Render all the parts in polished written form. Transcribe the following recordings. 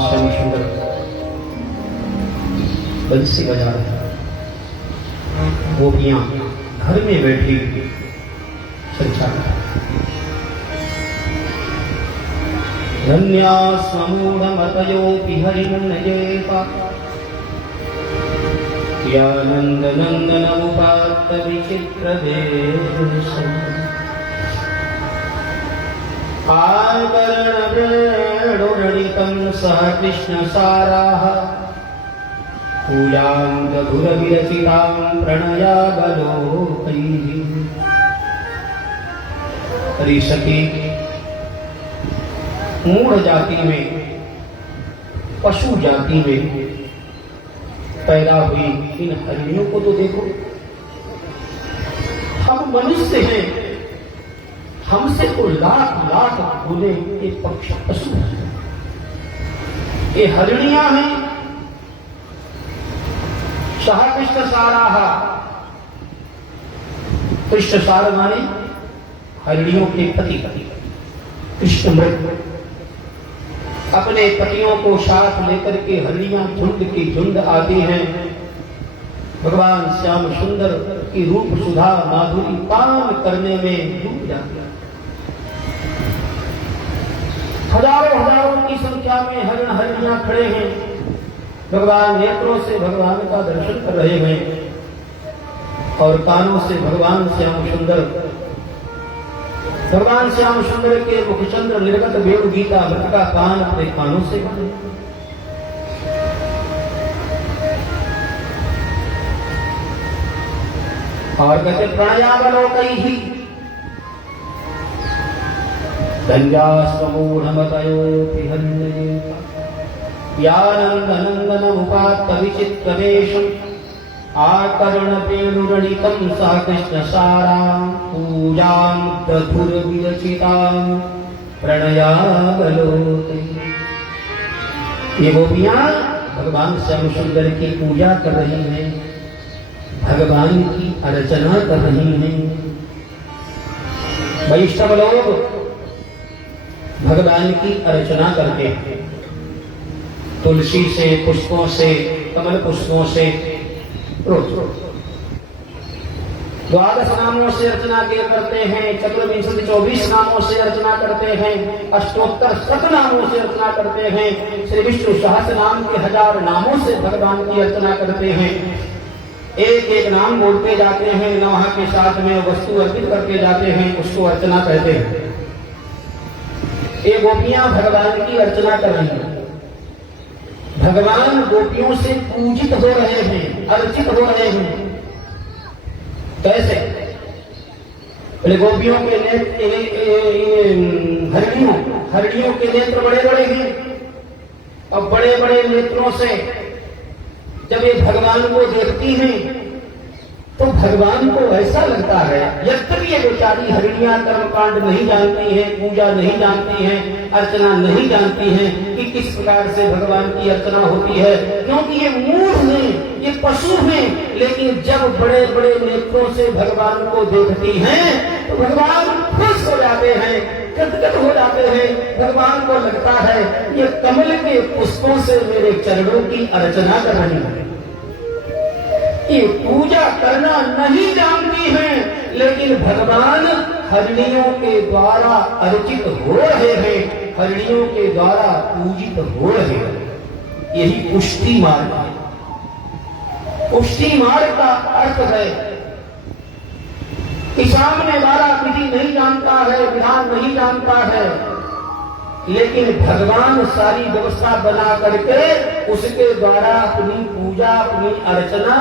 श्याम सुंदर बंसी बजा रहे, गोपियां घर में बैठी चर्चा कर। धन्या समूढ़मतयोऽपि हरिमन्यजेता यानंद नंदन उपात्त विचित्र देश आकर्ण वेणुरणितं सह कृष्ण साराः पूजां दधुरविरचितां प्रणयावलोकैः। हरि सखी, मूढ़ जाति में, पशु जाति में पैदा हुई इन हरिणियों को तो देखो। हम मनुष्य हैं, हमसे तो लाख लाख गुने ये पक्षी पशु हैं। ये हरिणियां हैं। सह कृष्ण साराः, कृष्ण सार माने हरिणियों के पति। कृष्ण मृग अपने पतियों को साथ लेकर के हरिणियां झुंड की झुंड आती हैं। भगवान श्याम सुंदर की रूप सुधा माधुरी पान करने में डूब जाती है। हजारों हजारों की संख्या में हरिण हरिणियां खड़े हैं। भगवान नेत्रों से भगवान का दर्शन कर रहे हैं और कानों से भगवान श्याम सुंदर के मुखचंद्र निर्गत वेणु गीता अमृत का पान अपने कानों से बने। और कहते प्रणयावलोकैः धन्यास्मूढ़मतयोऽपि हरिणजेता यानंद उपात्त विचित्र वेशम् आकर्ण वेणुरणितं सह कृष्ण सारां पूजां दधुरविरचितां प्रणयावलोकैः। ये गोपियां भगवान श्याम सुंदर की पूजा कर रही हैं, भगवान की अर्चना कर रही हैं। वैष्णव लोग भगवान की अर्चना करते हैं, तुलसी से, पुष्पों से, कमल पुष्पों से रोज द्वादश नामों से अर्चना किया करते हैं, चतुर्विंशति 24 नामों से अर्चना करते हैं, अष्टोत्तर शत नामों से अर्चना करते हैं, श्री विष्णु सहस्र नाम के 1000 नामों से भगवान की अर्चना करते हैं। एक एक नाम बोलते जाते हैं, नमः के साथ में वस्तु अर्पित करके जाते हैं, उसको अर्चना कहते हैं। ये गोपियां भगवान की अर्चना कर रही हैं। भगवान गोपियों से पूजित हो रहे हैं, अर्चित हो रहे हैं। कैसे? पहले गोपियों के हरिणियों के नेत्र बड़े बड़े हैं। अब बड़े बड़े नेत्रों से जब ये भगवान को देखती हैं तो भगवान को ऐसा लगता है, यद्यपि ये बेचारी हरिणियां कर्मकांड नहीं जानती हैं, पूजा नहीं जानती हैं, अर्चना नहीं जानती हैं कि किस प्रकार से भगवान की अर्चना होती है, क्योंकि ये मूढ़ हैं, ये पशु हैं। लेकिन जब बड़े बड़े नेत्रों से भगवान को देखती हैं तो भगवान खुश हो जाते हैं, गदगद हो जाते हैं। भगवान को लगता है ये कमल के पुष्पों से मेरे चरणों की अर्चना कर रही है। ये पूजा करना नहीं जानती हैं, लेकिन भगवान हरिणियों के द्वारा अर्चित हो रहे हैं, हरिणियों के द्वारा पूजित हो रहे हैं। यही पुष्टि मार्ग है। पुष्टि मार्ग का अर्थ है कि सामने वाला विधि नहीं जानता है, विधान नहीं जानता है, लेकिन भगवान सारी व्यवस्था बना करके उसके द्वारा अपनी पूजा, अपनी अर्चना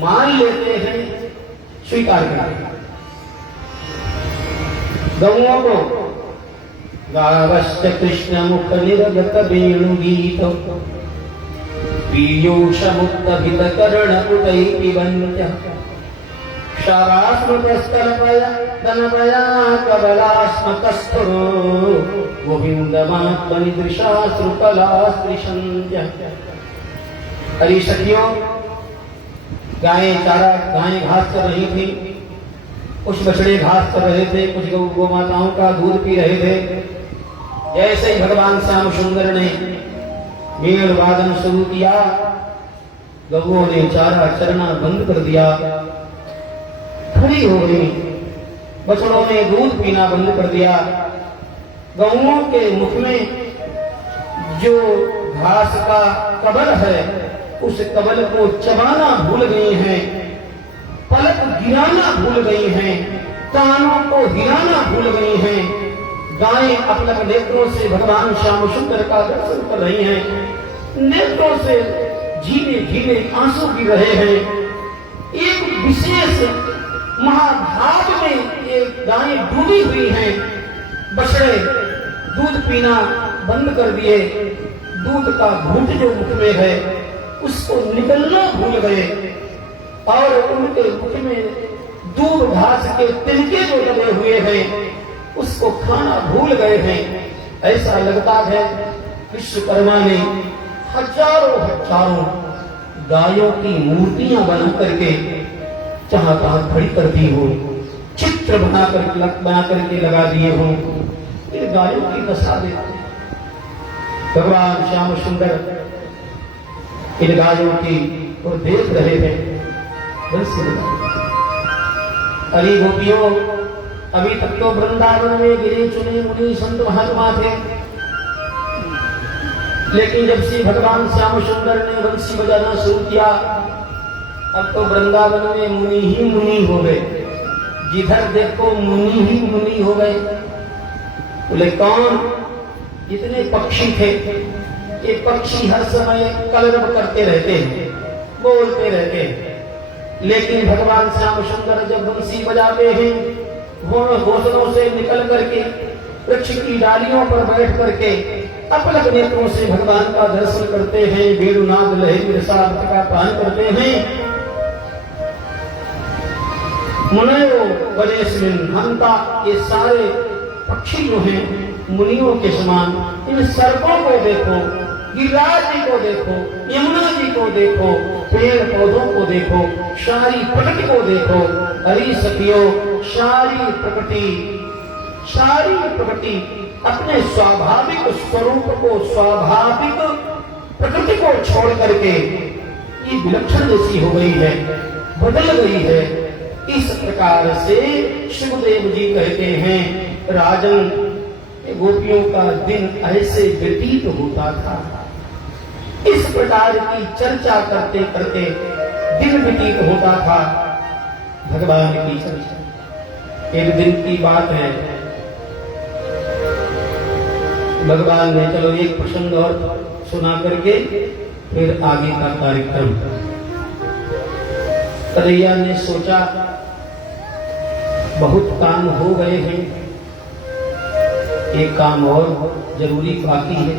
मान लेते हैं, स्वीकार करते हैं। गौओं को गावश्च कृष्ण मुख निर्गत वेणु गीत पीयूष मुक्त भित कर्ण पुटै पिबन्त्य शारास्मृतस्तनपया तनपया कबलास्मकस्थुरो गोविन्दमात्मनिदृशा श्रुकलास्त्रिशन्त्य। हरि सखियों, गायें घास कर रही थी, कुछ बछड़े घास कर रहे थे, कुछ गौ माताओं का दूध पी रहे थे। जैसे ही भगवान श्याम सुंदर ने मेड़ वादन शुरू किया, गौओं ने चारा चरना बंद कर दिया, खड़ी हो गई, बछड़ों ने दूध पीना बंद कर दिया, गौओं के मुख में जो घास का कबल है उस कबल को चबाना भूल गई हैं, पलक गिराना भूल गई हैं, कानों को हिलाना भूल गई हैं। गायें अपने नेत्रों से भगवान श्याम सुंदर का दर्शन कर रही हैं, नेत्रों से झीले झीले आंसू गिर रहे हैं। एक विशेष महाभाव में ये गायें डूबी हुई हैं, बछड़े दूध पीना बंद कर दिए, दूध का घूंट जो मुख में है उसको निकलना भूल गए और उनके मुख में दूध घास के तिनके जो लगे हुए हैं उसको खाना भूल गए हैं। ऐसा लगता है विश्वकर्मा ने हजारों गायों की मूर्तियां बना करके जहां तहां खड़ी कर दी हो, चित्र बना करके लगा दिए हो। ये गायों की दशा देखते भगवान श्याम सुंदर इन गायों की और देख रहे हैं। अरे गोपियों, अभी तक तो वृंदावन में गिरे चुने मुनि संत महात्मा थे, लेकिन जब से भगवान श्याम सुंदर ने बंसी बजाना शुरू किया अब तो वृंदावन में मुनि ही मुनि हो गए, जिधर देखो मुनि ही मुनि हो गए। बोले कौन? जितने पक्षी थे, ये पक्षी हर समय कलरव करते रहते हैं, बोलते रहते हैं, लेकिन भगवान श्याम सुंदर जब बंसी बजाते हैं घोंसलों से निकल करके वृक्ष की डालियों पर बैठ करके अपलक नेत्रों से भगवान का दर्शन करते हैं, वेणुनाद लहरी रसामृत का पान करते हैं। मुनयो वनेस्मिन् हंता, ये सारे पक्षी जो हैं मुनियों के समान। इन सर्पों को देखो, गिरिराज जी को देखो, यमुना जी को देखो, पेड़ पौधों को देखो, सारी प्रकृति को देखो। हरी सखियों, सारी प्रकृति अपने स्वाभाविक स्वरूप को, स्वाभाविक प्रकृति को छोड़ करके ये विलक्षण जैसी हो गई है, बदल गई है। इस प्रकार से शिवदेव जी कहते हैं, राजन गोपियों का दिन ऐसे व्यतीत होता था। इस प्रकार की चर्चा करते करते दिन व्यतीत होता था। भगवान की चर्चा। एक दिन की बात है, भगवान ने चलो एक प्रसंग और सुना करके फिर आगे का कार्यक्रम। कन्हैया ने सोचा बहुत काम हो गए हैं, एक काम और जरूरी बाकी है।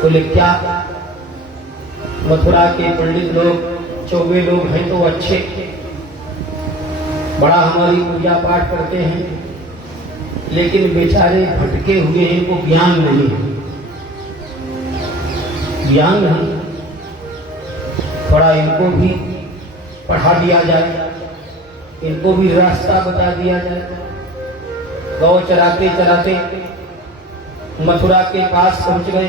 बोले क्या? मथुरा के पंडित लोग, चौबे लोग हैं तो अच्छे, बड़ा हमारी पूजा पाठ करते हैं, लेकिन बेचारे भटके हुए हैं, इनको ज्ञान नहीं है, ज्ञान नहीं। थोड़ा इनको भी पढ़ा दिया जाए, इनको भी रास्ता बता दिया जाए। गौ चराते चराते मथुरा के पास पहुंच गए।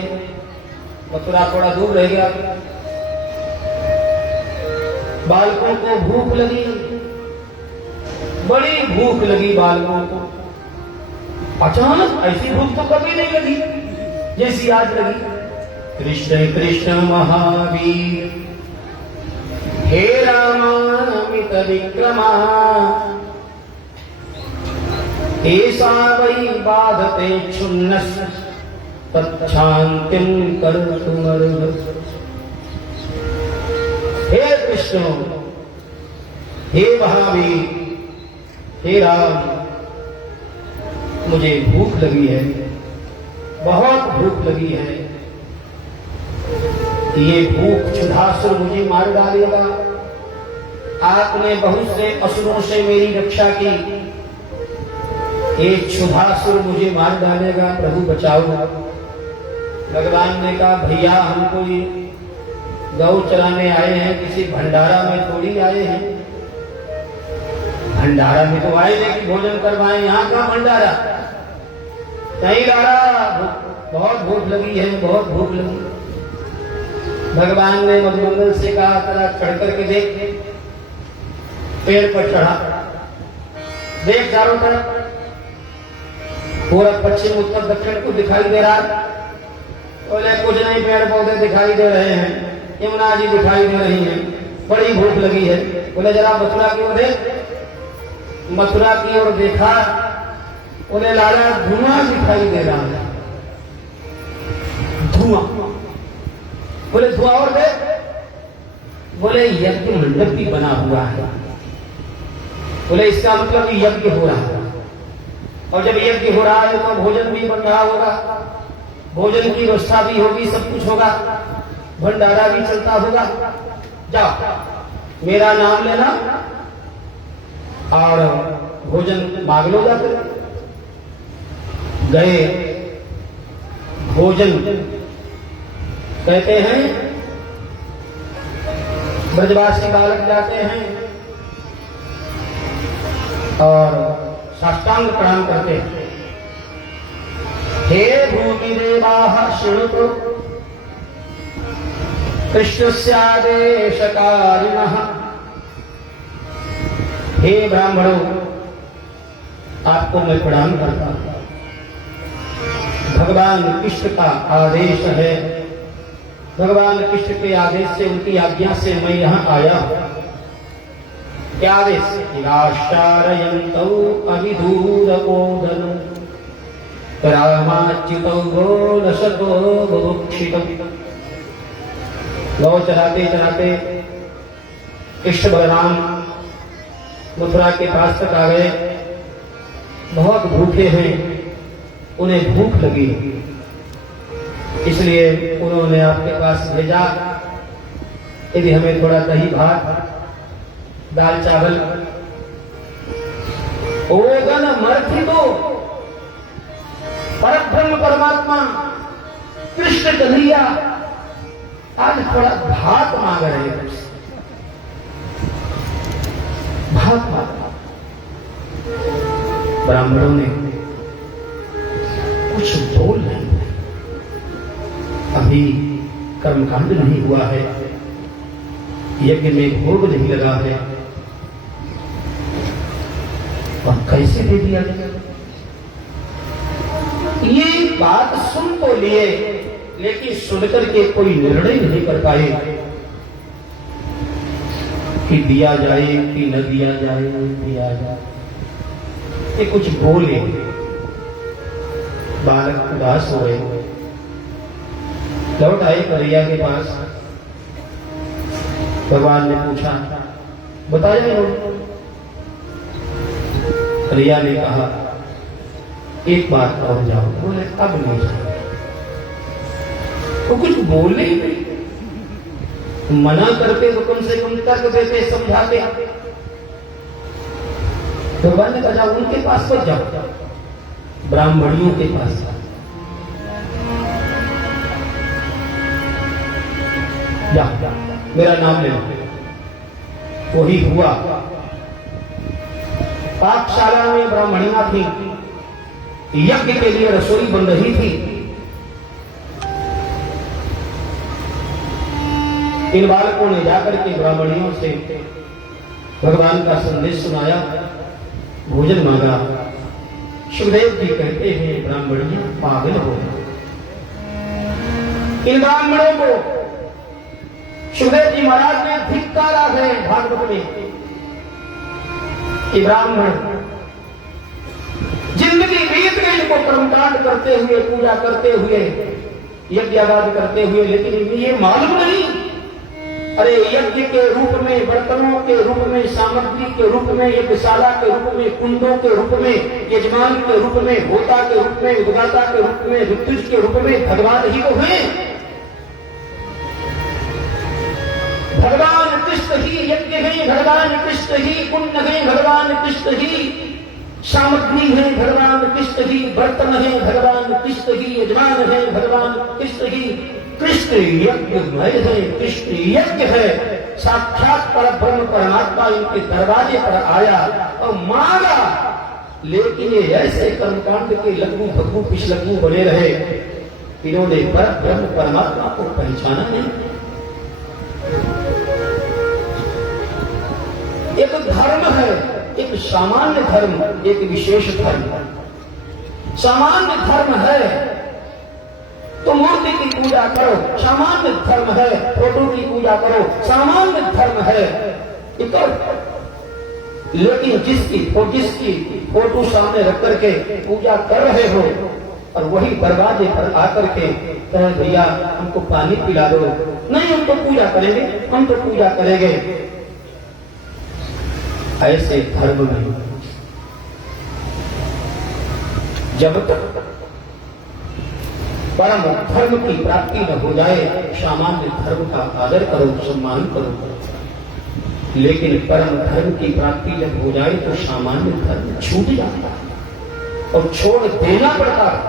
मथुरा थोड़ा दूर रह गया। बालकों को भूख लगी, बड़ी भूख लगी बालकों को। अचानक ऐसी भूख तो कभी नहीं लगी जैसी आज लगी। कृष्ण कृष्ण महावीर हे रामामित विक्रमा, ऐसा वै बाधते क्षुन्नस् तच्छान्तिं कर्तुमर्हसि। हे कृष्ण, हे महावीर, हे राम, मुझे भूख लगी है, बहुत भूख लगी है। ये भूख क्षुधासुर मुझे मार डालेगा। आपने बहुत से असुरों से मेरी रक्षा की, एक क्षुधासुर मुझे मार डालेगा, प्रभु बचाओ। भगवान ने कहा भैया हम कोई गौ चराने आए हैं, किसी भंडारा में थोड़ी आए हैं। भंडारा में तो आए नहीं कि भोजन करवाएं, यहाँ का भंडारा नहीं। लाला बहुत भूख लगी है, बहुत भूख लगी। भगवान ने मधुमंगल से कहा जरा चढ़ करके देख। पेड़ पर चढ़ा, देख चारों तरफ पूरा पश्चिम उत्तर दक्षिण को दिखाई दे रहा। बोले कुछ नहीं, पेड़ पौधे दिखाई दे रहे हैं, यमुना जी दिखाई दे रही हैं, बड़ी भूख लगी है। बोले जरा मथुरा की ओर देख। मथुरा की ओर देखा, उन्हें लाला धुआं दिखाई दे रहा है, धुआं। बोले धुआं और देख। बोले यज्ञ मंडप भी बना हुआ है। बोले इसका मतलब यज्ञ हो रहा है, और जब यज्ञ हो रहा है तो भोजन भी बन रहा होगा, भोजन की व्यवस्था भी होगी, सब कुछ होगा, भंडारा भी चलता होगा। जाओ मेरा नाम लेना और भोजन मांग लो जाकर। गए, भोजन कहते हैं ब्रजवासी बालक जाते हैं और साष्टांग प्रणाम करते हैं। हे भूमि देवाः शृणुतु कृष्णस्यादेशकारिणः। हे ब्राह्मणों, आपको मैं प्रणाम करता हूं। भगवान कृष्ण का आदेश है, भगवान कृष्ण के आदेश से, उनकी आज्ञा से मैं यहां आया हूं। क्या आदेश? निराशारयन्तौ अविधूरकोदनौ रामाच्युतौ गोलशतो बुभुक्षितम्। गौ चराते चराते कृष्ण बलराम मथुरा के पास तक आ गए। बहुत भूखे हैं, उन्हें भूख लगी, इसलिए उन्होंने आपके पास भेजा, यदि हमें थोड़ा दही भात, दाल चावल, ओगन मर्थी दो। परब्रह्म परमात्मा कृष्ण कन्हैया आज थोड़ा भात मांग रहे हैं, भात मांग। ब्राह्मणों ने कुछ बोल नहीं, अभी कर्मकांड नहीं हुआ है, यज्ञ में भोग नहीं लगा है, और कैसे दे दिया गया? ये बात सुन तो लिए, लेकिन सुनकर के कोई निर्णय नहीं कर पाए कि दिया जाए कि न दिया जाए, दिया जाए। ये कुछ बोले, बालक उदास हो गए, लौट आए कन्हैया के पास। भगवान ने पूछा बताया, कन्हैया ने कहा एक बात और जाओ। बोले अब नहीं जाओ। वो कुछ बोले ही नहीं, मना करते तो कम से कम तर्क देते, समझाते। भगवान ने कहा उनके पास मत जाओ, ब्राह्मणियों के पास जा, मेरा नाम ले। वही हुआ। पाकशाला में ब्राह्मणियां थी, यज्ञ के लिए रसोई बन रही थी। इन बालकों ने जाकर के ब्राह्मणियों से भगवान का संदेश सुनाया, भोजन मांगा। सुखदेव जी कहते हैं ब्राह्मणियां पागल हो गई। इन ब्राह्मणों को सुखदेव जी महाराज ने धिक्कारा है भागवत में कि ब्राह्मण जिंदगी बीत गई इनको कर्मकांड करते हुए, पूजा करते हुए, यज्ञागाद करते हुए, लेकिन ये मालूम नहीं। अरे यज्ञ के रूप में, बर्तनों के रूप में, सामग्री के रूप में, यज्ञशाला के रूप में, कुंडों के रूप में, यजमान के रूप में, होता के रूप में, उद्गाता के रूप में, ऋतुज के रूप में भगवान ही तो हैं। भगवान कृष्ण ही यज्ञ है, भगवान कृष्ण ही कुंड है, भगवान कृष्ण ही सामग्री है, भगवान कृष्ण ही बर्तन है, भगवान कृष्ण ही यजमान है, भगवान कृष्ण ही कृष्ण यज्ञमय है, कृष्ण यज्ञ है। साक्षात परब्रह्म परमात्मा इनके दरवाजे पर आया और मांगा, लेकिन ये ऐसे कर्मकांड के लघु भग्गू पिछलग्गू बने रहे। इन्होंने पर ब्रह्म परमात्मा को पहचाना नहीं। एक धर्म है, एक सामान्य धर्म, एक विशेष धर्म। सामान्य धर्म है तो मूर्ति की पूजा करो, सामान्य धर्म है फोटो की पूजा करो, सामान्य धर्म है इतर। लेकिन जिसकी फोटो सामने रख करके पूजा कर रहे हो और वही दरवाजे पर आकर के कहे भैया हमको पानी पिला दो, नहीं हम तो पूजा करेंगे, हम तो पूजा करेंगे, ऐसे धर्म नहीं। जब तक परम धर्म की प्राप्ति न हो जाए, सामान्य धर्म का आदर करो, सम्मान करो। लेकिन परम धर्म की प्राप्ति जब हो जाए तो सामान्य धर्म छूट जाता है और छोड़ देना पड़ता है।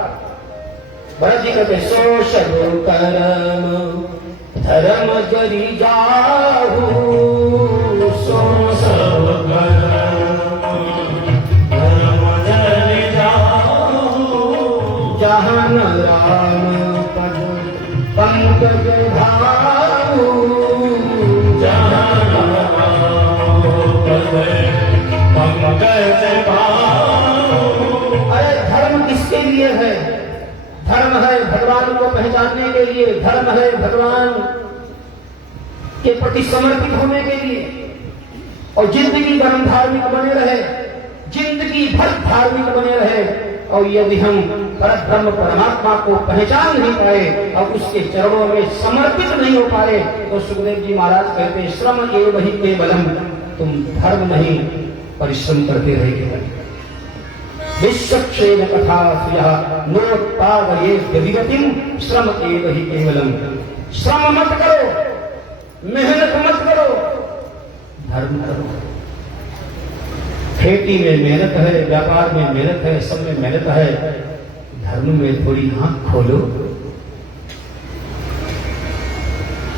भरत जी कहते सो सब कर्म धर्म जरी जाहू, सो सब धर्म जरी जाहू, जहान राम पद पंकज भाऊ, जहान पंकज भाऊ। अरे धर्म किसके लिए है? धर्म है भगवान को पहचानने के लिए, धर्म है भगवान के प्रति समर्पित होने के लिए, और जिंदगी भर धार्मिक बने रहे, जिंदगी भर धार्मिक बने रहे। और यदि हम परब्रह्म परमात्मा को पहचान नहीं पाए और उसके चरणों में समर्पित नहीं हो पाए तो सुखदेव जी महाराज कहते श्रम एव ही केवलम, तुम धर्म नहीं परिश्रम करते रहेंगे। विश्वक्षेम कथा नोत्पादये विगतिम, श्रम एव ही केवलम। श्रम मत करो, मेहनत मत करो, धर्म करो। खेती में मेहनत है, व्यापार में मेहनत है, सब में मेहनत है, धर्म में थोड़ी आंख खोलो।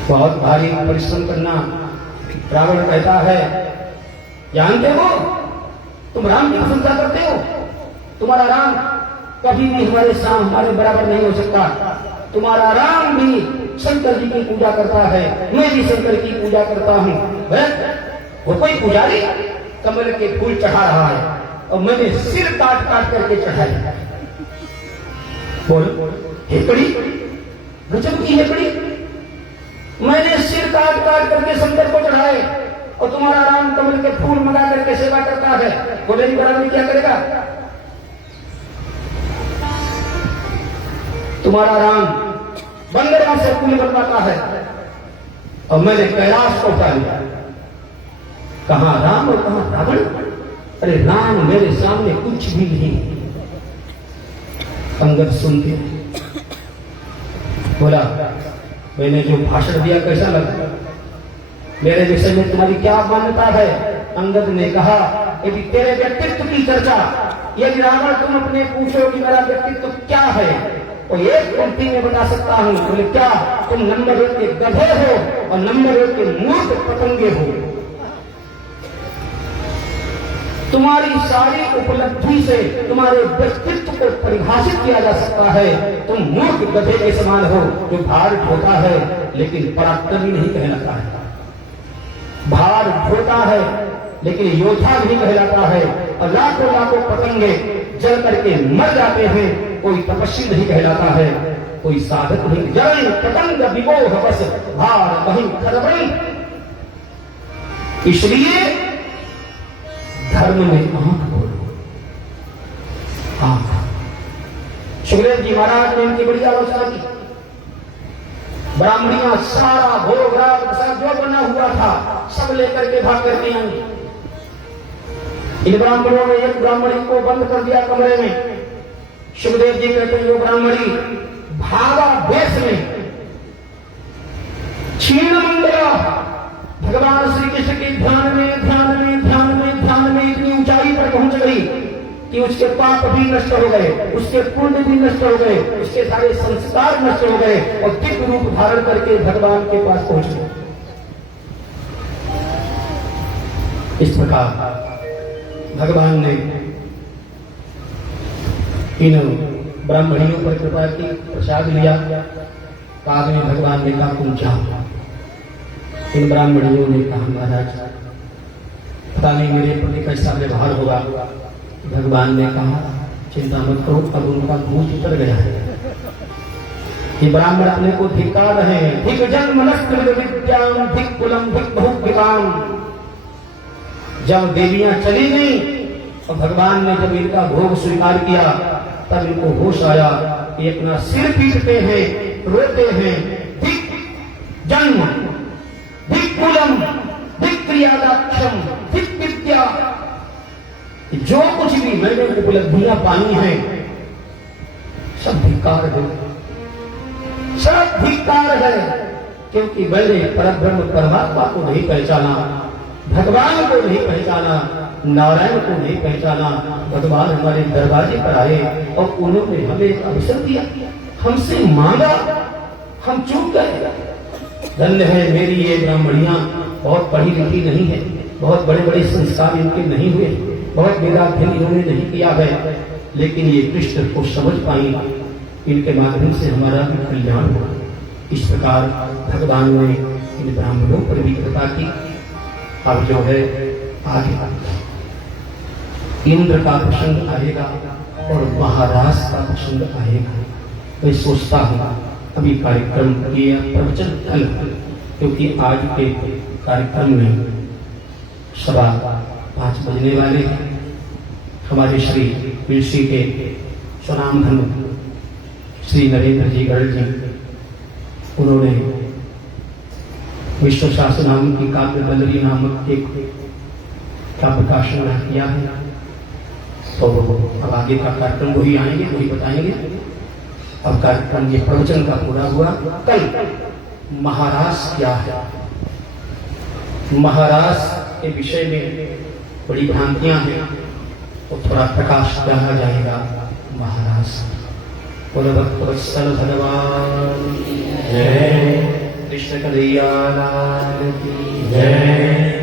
बहुत भारी परिश्रम करना। रावण कहता है जानते हो तुम राम की प्रशंसा करते हो, तुम्हारा राम कभी भी हमारे बराबर नहीं हो सकता। तुम्हारा राम भी शंकर जी की पूजा करता है, मैं भी शंकर की पूजा करता हूँ। वो कोई पुजारी कमल के फूल चढ़ा रहा है और मैंने सिर काट काट करके चढ़ाई। बोल हेकड़ी, गजब की हेकड़ी, मैंने सिर काट काट करके शंकर को चढ़ाए और तुम्हारा राम कमल के फूल मंगा करके सेवा करता है। बोले बराबरी क्या करेगा? तुम्हारा राम बंदरों से फूल बनवाता है और मैंने कैलाश को उठा लिया। कहां राम और कहां रावण? अरे राम मेरे सामने कुछ भी नहीं। अंगद सुन के बोला मैंने जो भाषण दिया कैसा लगा? मेरे विषय में तुम्हारी क्या मान्यता है? अंगद ने कहा यदि तेरे व्यक्तित्व की चर्चा, यदि रावण तुम अपने पूछो कि मेरा व्यक्तित्व क्या है तो एक पंक्ति में बता सकता हूं। बोले क्या? तुम नंबर 1 के गधे हो और नंबर 1 के मूर्ख पतंगे हो। तुम्हारी सारी उपलब्धि से तुम्हारे व्यक्तित्व को परिभाषित किया जा सकता है। तुम मूर्ख गधे के समान हो जो भार ढोता है लेकिन पराक्रमी नहीं कहलाता है, भार ढोता है लेकिन योद्धा नहीं कहलाता है। और लाखों लाखों पतंगे जल करके मर जाते हैं, कोई तपस्वी नहीं कहलाता है, कोई साधक नहीं। जल पतंग विमोह बस भार वही खरबड़ी। इसलिए धर्म में आंख खोलो, आंख। सुखदेव जी महाराज ने इनकी बड़ी आलोचना की। ब्राह्मणियां सारा भोग राग प्रसाद जो बना हुआ था सब लेकर के भाग करके आई। इन ब्राह्मणों ने एक ब्राह्मणी को बंद कर दिया कमरे में। सुखदेव जी कहते हैं वो ब्राह्मणी भावा वेश में क्षीण मंगला भगवान श्री कृष्ण के ध्यान में इतनी ऊंचाई पर पहुंच गई कि उसके पाप भी नष्ट हो गए, उसके पुण्य भी नष्ट हो गए, उसके सारे संस्कार नष्ट हो गए और दिव्य रूप धारण करके भगवान के पास पहुंच गए। इस प्रकार भगवान ने इन ब्राह्मणियों पर कृपा की, प्रसाद लिया। बाद में भगवान ने कहा तुम जाओ। इन ब्राह्मणियों ने कहा महाराज पता नहीं मेरे प्रति कैसा व्यवहार होगा। भगवान ने कहा चिंता मत करो, अब उनका भूत उतर गया है। ये ब्राह्मण अपने को धिक्कार रहे हैं। धिक जन्म विद्याम धिक कुलम धिक बहुविकाम। जब देवियां चली गई और भगवान ने जब इनका भोग स्वीकार किया तब इनको होश आया कि अपना सिर पीटते हैं, रोते हैं। धिक जन्म धिक कुलम धिक क्रियादाक्षम धिक विद्या। जो कुछ भी मैंने उपलब्धियां पाई हैं सब धिक्कार है, सब धिक्कार है। क्योंकि मैंने परब्रह्म परमात्मा को नहीं पहचाना, भगवान को नहीं पहचाना, नारायण को नहीं पहचाना। भगवान हमारे दरवाजे पर आए और उन्होंने हमें अवसर दिया, हमसे मांगा, हम चूक गए। धन्य है मेरी ये ब्राह्मणियां, बहुत पढ़ी लिखी नहीं है, बहुत बड़े बड़े संस्कार इनके नहीं हुए, बहुत वेदाध्ययन इन्होंने नहीं किया है, लेकिन ये कृष्ण को समझ पाई। इनके माध्यम से हमारा भी कल्याण हुआ। इस प्रकार भगवान ने इन ब्राह्मणों पर भी कृपा की। अब जो है आगे इंद्र का प्रसंग आएगा और महाराज का प्रसंग आएगा। मैं सोचता हूँ अभी कार्यक्रम ये प्रवचन कल, क्योंकि आज के कार्यक्रम में 5:15 बजने वाले हैं। हमारे श्री ऋषि के स्वनामधन श्री नरेंद्र जी गर्ग जी, उन्होंने विश्व शास्त्र नाम की काव्य बंदरी नामक एक का प्रकाशन किया है। तो अब आगे का कार्यक्रम वही आएंगे, वही बताएंगे। अब कार्यक्रम ये प्रवचन का पूरा हुआ। कल महाराज क्या है, महाराज के विषय में बड़ी भ्रांतियां हैं, तो थोड़ा प्रकाश डाला जाएगा। महाराज भक्तवत्सल भगवान जय, कृष्ण कन्हैया लाल की जय।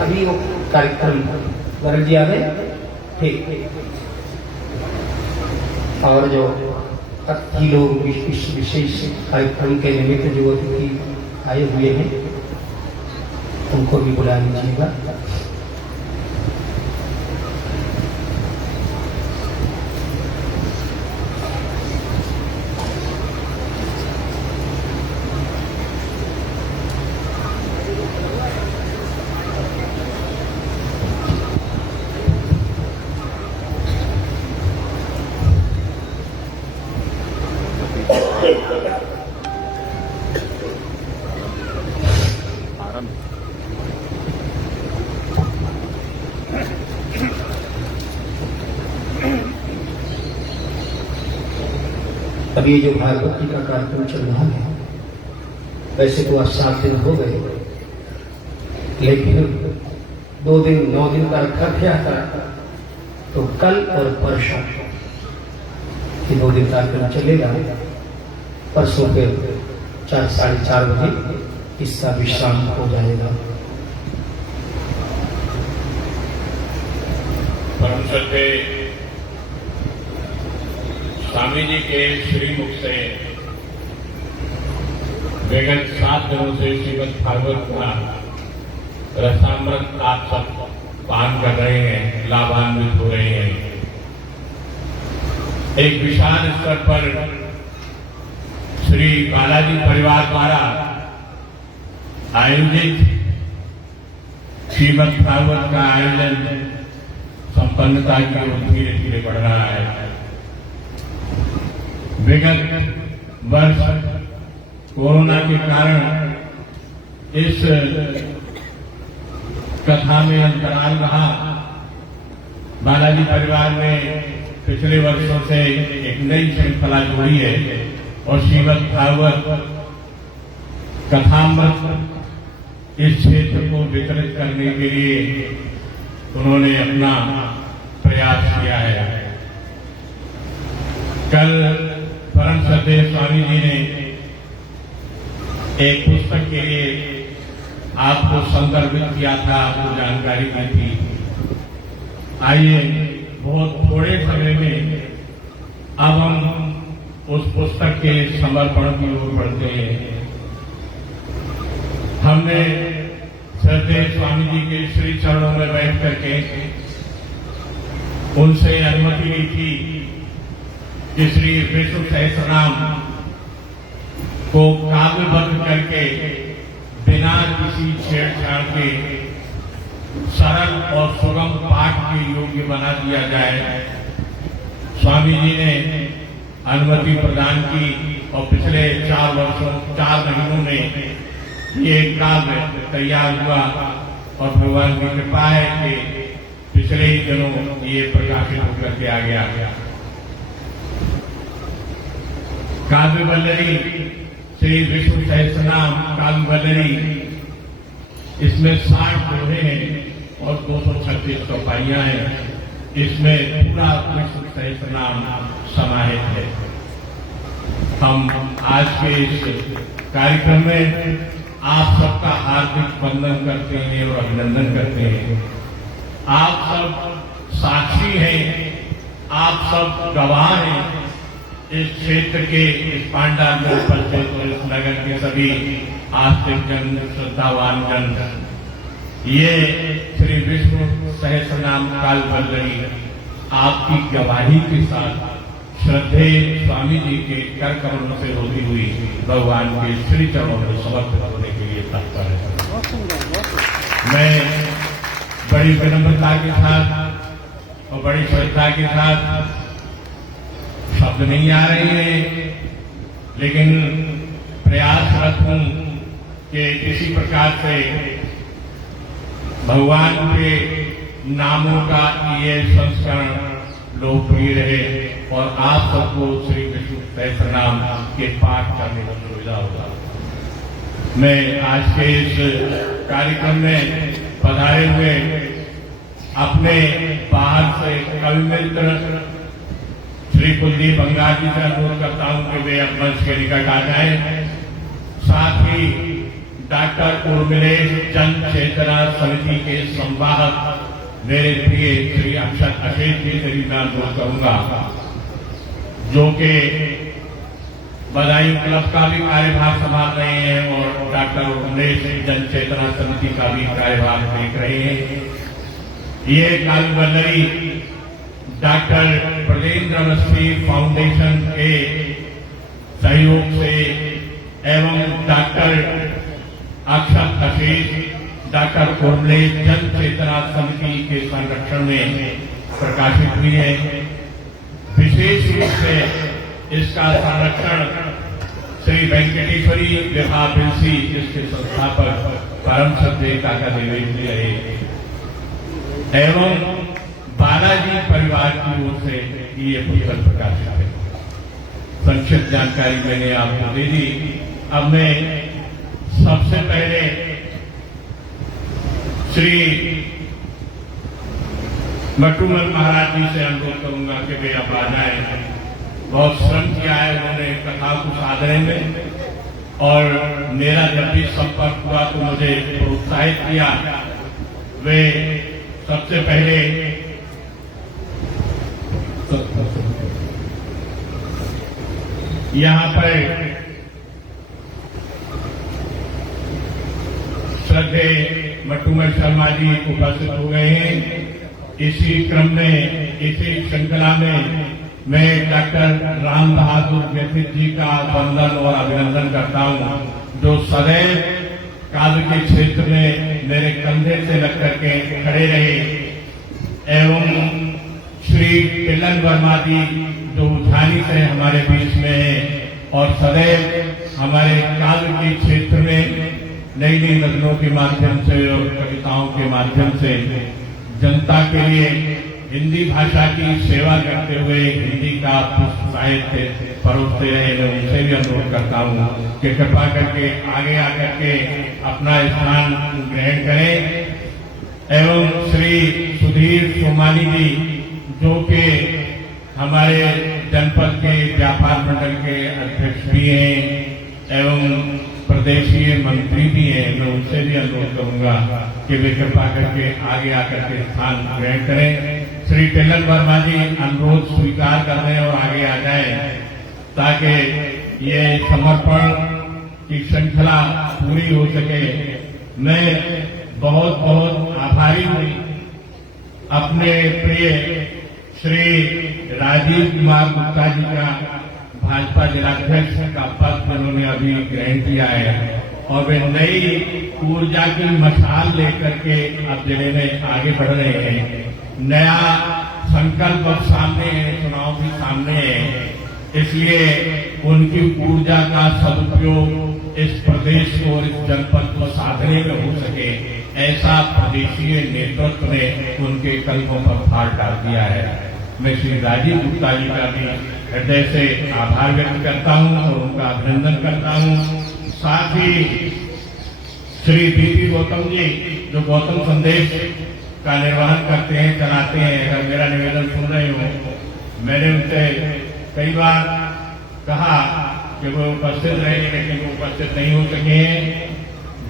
अभी वो कार्यक्रम गर्ग जी आ गए, ठीक। और जो अतिथि लोग इस विशेष कार्यक्रम के निमित्त जो अतिथि आए हुए हैं उनको भी बुला लीजिएगा। अब ये जो भागवत जी का कार्यक्रम चल रहा है, वैसे तो आज 7 दिन हो गए, लेकिन 2 दिन 9 दिन का रखा गया था। तो कल और परसों ये 2 दिन कार्यक्रम चलेगा। परसों के 4 साढ़े 4 बजे इसका विश्राम हो जाएगा। परम श्रद्धेय स्वामी जी के श्रीमुख से विगत 7 दिनों से श्रीमद् भागवत का रसामृत आप सब पान कर रहे हैं, लाभान्वित हो रहे हैं। एक विशाल स्तर पर श्री बालाजी परिवार द्वारा आयोजित श्रीमद् भागवत का आयोजन संपन्नता की ओर धीरे धीरे बढ़ रहा है। विगत वर्ष कोरोना के कारण इस कथा में अंतराल रहा। बालाजी परिवार ने पिछले वर्षों से एक नई श्रृंखला जोड़ी है और श्रीमद् भागवत कथामृत इस क्षेत्र को वितरित करने के लिए उन्होंने अपना प्रयास किया है। कल परम श्रद्धेय स्वामी जी ने एक पुस्तक के लिए आपको संदर्भित किया था, आपको जानकारी दी थी। आइए बहुत थोड़े समय में अब हम उस पुस्तक के समर्पण की ओर बढ़ते हैं। हमने श्रद्धेय स्वामी जी के श्री चरणों में बैठ करके उनसे अनुमति ली थी कि श्री विष्णु सहस्रनाम को काव्यबद्ध करके बिना किसी छेड़छाड़ के सरल और सुगम पाठ के योग्य बना दिया जाए। स्वामी जी ने अनुमति प्रदान की और पिछले 4 महीनों में ये काव्य तैयार हुआ और भगवान की कृपा है कि पिछले ही दिनों ये प्रकाशित होकर के आ गया। काव्य वल्लरी श्री विष्णु सहस्रनाम काव्य वल्लरी, इसमें 60 दोहे हैं और 236 चौपाइयां हैं। इसमें पूरा विष्णु सहस्रनाम समाहित है। हम आज के इस कार्यक्रम में आप सबका हार्दिक वंदन करते हैं और अभिनंदन करते हैं। आप सब साक्षी हैं, आप सब गवाह हैं इस क्षेत्र के, इस पांडाल में उपस्थित और इस नगर के सभी आस्तिक जन, श्रद्धावान जन। ये श्री विष्णु सहस्रनाम काल वल्लरी आपकी गवाही के साथ श्रद्धेय स्वामी जी के कर कमलों से होती हुई भगवान के श्री चरणों में समर्पित होने के लिए तत्पर है। मैं बड़ी विनम्रता के साथ और बड़ी श्रद्धा के साथ, शब्द नहीं आ रहे हैं, लेकिन प्रयासरत हूं कि किसी प्रकार से भगवान के नामों का ये संस्करण लोकप्रिय रहे और आप सबको श्री विष्णु सहस्रनाम के पाठ करने की सुविधा होगा। मैं आज के इस कार्यक्रम में पधारे हुए अपने बाहर से कवि मित्र श्री कुलदीप बंगाल जी से अनुरोध करता हूं कि वे मंच के निकट आ जाएं। साथ ही डॉक्टर उर्मिलेश जन चेतना समिति के संवादक मेरे प्रिय श्री अक्षत अशेष जी से भी मैं अनुरोध करूंगा, जो कि बदायूं क्लब का भी कार्यभार संभाल रहे हैं और डॉक्टर उर्मिलेश जन चेतना समिति का भी कार्यभार देख रहे हैं। ये काव्य वल्लरी डॉक्टर ब्रजेंद्र अवस्थी फाउंडेशन के सहयोग से एवं डॉक्टर अक्षत अशेष, डॉक्टर उर्मिलेश जन चेतना समिति के संरक्षण में प्रकाशित हुई है। विशेष रूप से इसका संरक्षण श्री वेंकटेश्वरी विभा बिलसी, जिसके संस्थापक परम श्रद्धेय काका देवेश जी रहे, एवं बालाजी परिवार की ओर से ये पुस्तक प्रकाशित है। संक्षिप्त जानकारी मैंने आपको दे दी। अब मैं सबसे पहले श्री मटूमल महाराज जी से अनुरोध करूंगा कि वे अब आ जाए। बहुत श्रम किया है उन्होंने कथा को साधने में, और मेरा जब भी संपर्क हुआ तो मुझे प्रोत्साहित किया। वे सबसे पहले यहाँ पर श्रद्धेय मटूमल शर्मा जी उपस्थित हो गए हैं। इसी क्रम में, इसी श्रृंखला में मैं डॉक्टर राम बहादुर व्यथित जी का वंदन और अभिनंदन करता हूं, जो सदैव काव्य के क्षेत्र में मेरे कंधे से लग करके खड़े रहे, एवं श्री किलन वर्मा जी जो उठानी से हमारे बीच में है और सदैव हमारे काव्य के क्षेत्र में नई नई नजरों के माध्यम से और कविताओं के माध्यम से जनता के लिए हिंदी भाषा की सेवा करते हुए हिंदी का पुष्प साहित्य परोसते रहे। मैं उनसे भी अनुरोध करता हूँ कि कृपा करके आगे आकर के अपना स्थान ग्रहण करें। एवं श्री सुधीर सोमानी जी जो कि हमारे जनपद के व्यापार मंडल के अध्यक्ष भी हैं एवं प्रदेशीय मंत्री भी हैं, मैं उनसे भी अनुरोध करूंगा कि वे कृपा करके आगे आकर के स्थान ग्रहण करें। श्री टेलर वर्मा जी अनुरोध स्वीकार कर रहे हैं और आगे आ जाएं ताकि ये समर्पण की श्रृंखला पूरी हो सके। मैं बहुत बहुत आभारी हूँ अपने प्रिय श्री राजीव कुमार गुप्ता जी का भाजपा जिलाध्यक्ष का पद उन्होंने अभी ग्रहण किया है और वे नई ऊर्जा की मशाल लेकर के अब जिले में आगे बढ़ रहे हैं। नया संकल्प अब सामने है, चुनाव भी सामने है, इसलिए उनकी ऊर्जा का सदुपयोग इस प्रदेश को और इस जनपद को साधने में हो सके, ऐसा प्रदेशीय नेतृत्व ने उनके कदमों पर भार डाल दिया है। मैं श्री राजीव गुप्ता जी का भी हृदय से आभार व्यक्त करता हूं और उनका अभिनंदन करता हूं। साथ ही श्री बीपी गौतम जी जो गौतम संदेश का निर्वहन करते हैं, चलाते हैं, अगर मेरा निवेदन सुन रहे हो, मैंने उनसे कई बार कहा कि वो उपस्थित रहेंगे लेकिन वो उपस्थित नहीं हो सके हैं।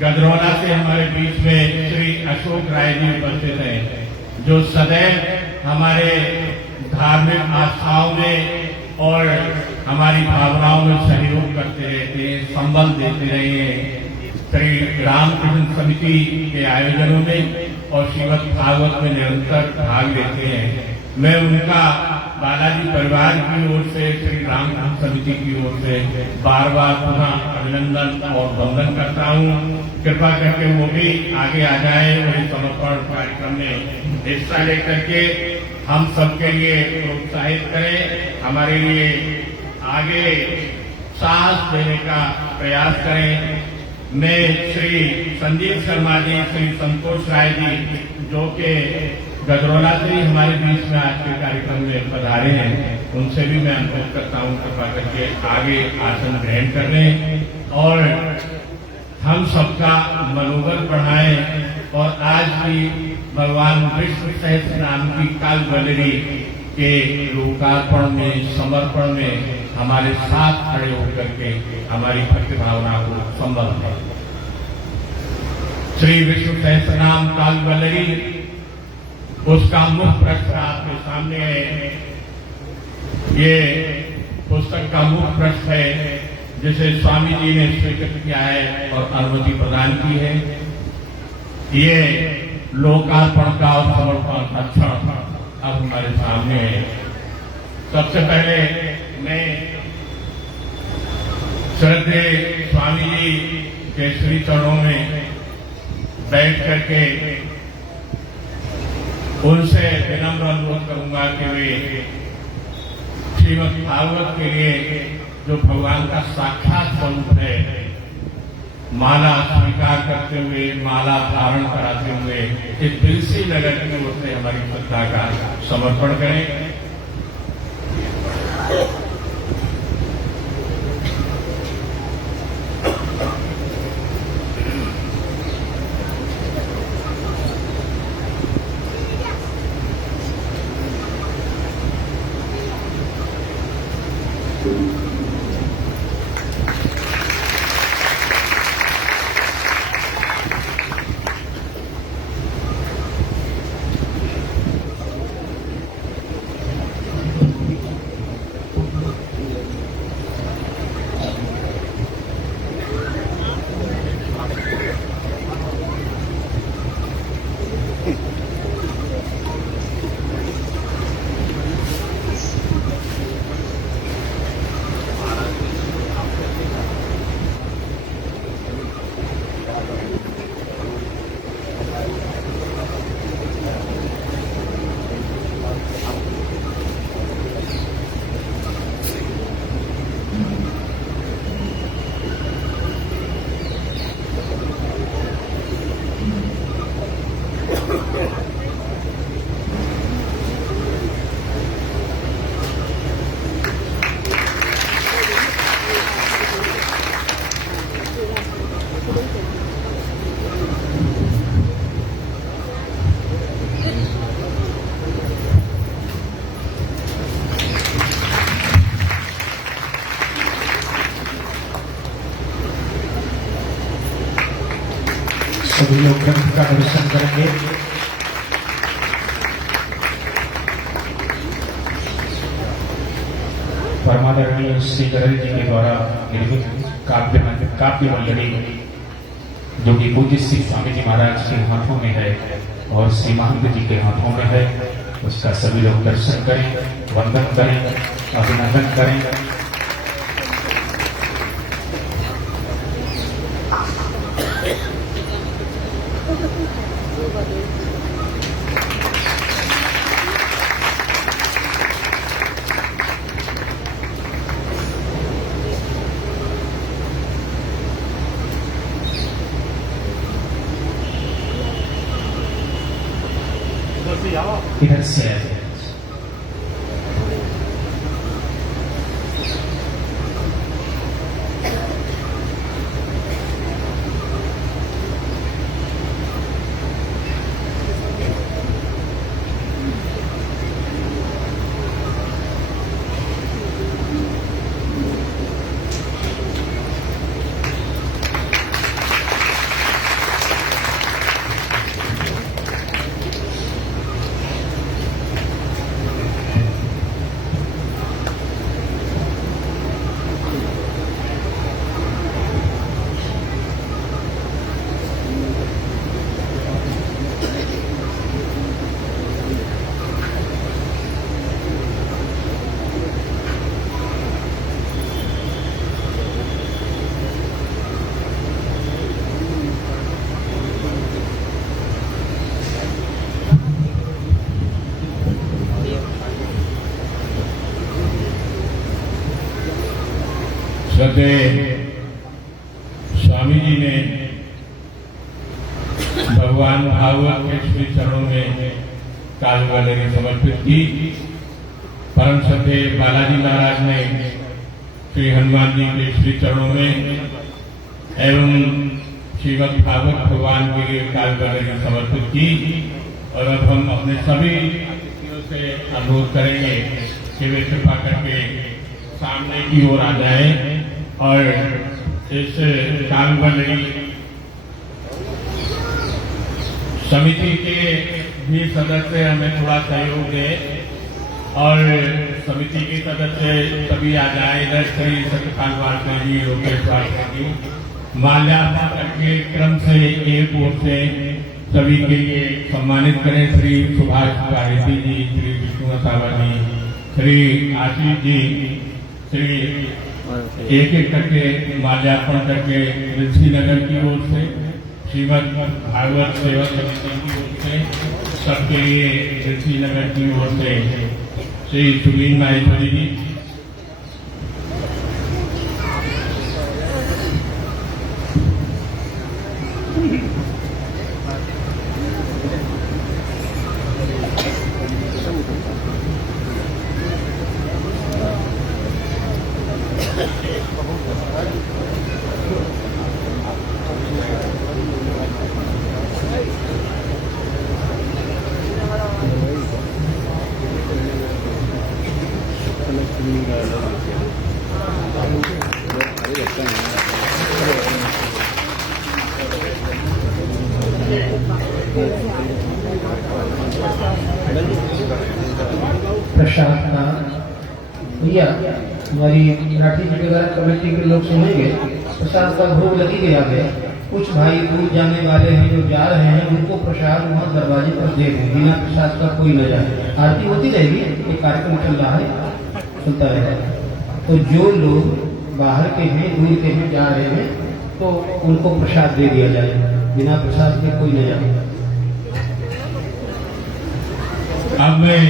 गजरौला से हमारे बीच में श्री अशोक राय जी उपस्थित हैं जो सदैव हमारे धार्मिक आस्थाओं में और हमारी भावनाओं में सहयोग करते रहते हैं, संबल देते रहे हैं। श्री रामकृष्ण समिति के आयोजनों में और श्रीमद भागवत में निरंतर भाग लेते हैं। मैं उनका बालाजी परिवार की ओर से, श्री रामकृष्ण समिति की ओर से बार बार पुनः अभिनंदन और वंदन करता हूँ। कृपा करके वो भी आगे आ जाए और इस समर्पण कार्यक्रम में हिस्सा लेकर के हम सबके लिए प्रोत्साहित करें, हमारे लिए आगे साहस देने का प्रयास करें। मैं श्री संदीप शर्मा जी, श्री संतोष राय जी जो कि गजरौला से ही हमारे बीच में आज के कार्यक्रम में पधारे हैं, उनसे भी मैं अनुरोध करता हूं कृपा करके आगे आसन ग्रहण कर लें और हम सबका मनोबल बढ़ाएं और आज भी भगवान विष्णु सहस्त्र नाम की काल गैलरी के लोकार्पण में, समर्पण में हमारे साथ खड़े होकर के हमारी भक्ति भावना को संबल दें। श्री विष्णु सहस्त्र नाम काल गैलरी, उसका मुख्य पृष्ठ आपके सामने है। ये पुस्तक का मुख्य पृष्ठ है जिसे स्वामी जी ने स्वीकृत किया है और अनुमति प्रदान की है। ये लोकार्पण का और समर्पण अक्षर अब हमारे सामने है। सबसे पहले मैं श्रद्धेय स्वामी जी के श्री चरणों में बैठ करके उनसे विनम्र अनुरोध करूंगा कि वे श्रीमद् भागवत के लिए जो भगवान का साक्षात स्वरूप है, माला स्वीकार करते हुए, माला धारण कराते हुए इस तुलसी नगर की ओर से हमारी श्रद्धा का समर्पण करें। सभी लोग ग्रंथ का दर्शन करेंगे। परमादरणीय श्री गरल जी के द्वारा निर्मित काव्य मंडली जो कि पूज्य श्री स्वामी जी महाराज के हाथों में है और श्री महंत जी के हाथों में है, उसका सभी लोग दर्शन करें, वंदन करें, अभिनंदन करें। इधर से श्रद्धेय स्वामी जी ने भगवान भागवत के श्री चरणों में काव्य समर्पित की। परम श्रद्धेय बालाजी महाराज ने श्री हनुमान जी के श्री चरणों में एवं श्रीमद भागवत भगवान के काव्य समर्पित की। और अब हम अपने सभी अतिथियों से अनुरोध करेंगे कि वे कृपा करके सामने की ओर आ जाए और इस काव्य समिति के भी सदस्य हमें थोड़ा सहयोग दें और समिति के सदस्य सभी आ जाए। इधर श्री सत्यपाल वार्ता जी, लोकेश वार्ता जी, माल्यार्पण करके क्रम से एक ओर से सभी के लिए सम्मानित करें। श्री सुभाष पारेती जी, श्री विष्णु सावा जी, श्री आशीष जी, श्री एक एक करके माल्यार्पण करके ऋषिनगर की ओर से, श्रीमद भागवत सेवा समिति की ओर से, सबके लिए ऋषिनगर की ओर से श्री सुनील माहेश्वरी जी, प्रसाद का भैया हमारी मराठी वगैरह कमेटी के लोग सुनेंगे। प्रसाद का भोग लगी गया है। कुछ भाई दूर जाने वाले हैं जो जा रहे हैं, उनको प्रसाद वहाँ दरवाजे पर दे दें, बिना प्रसाद का कोई न जाए। आरती होती रहेगी, एक कार्यक्रम चल रहा है, चलता रहेगा। तो जो लोग बाहर के हैं, दूर के हैं, जा रहे हैं, तो उनको प्रसाद दे दिया जाए, बिना प्रसाद के कोई न जाए। अब मैं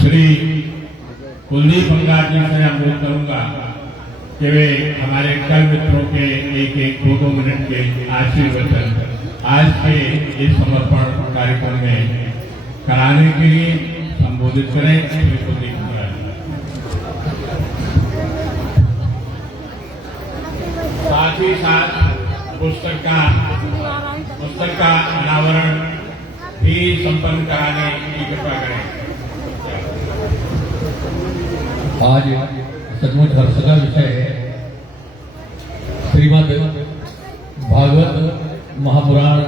श्री कुलदीप बंगाल जी से अनुरोध करूंगा कि वे हमारे कल मित्रों के एक 2 मिनट के आशीर्वचन आज के इस समर्पण कार्यक्रम में कराने के लिए संबोधित करें। श्री कुलदीप बंगाल साथ ही साथ पुस्तक का अनावरण भी संपन्न कराने की कृपा करें। आज सचमुच हर्ष का विषय है। श्रीमद भागवत महापुराण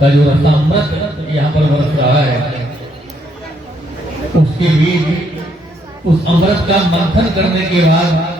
का जो रसामृत यहाँ पर बरस रहा है, उसके बीच उस अमृत का मंथन करने के बाद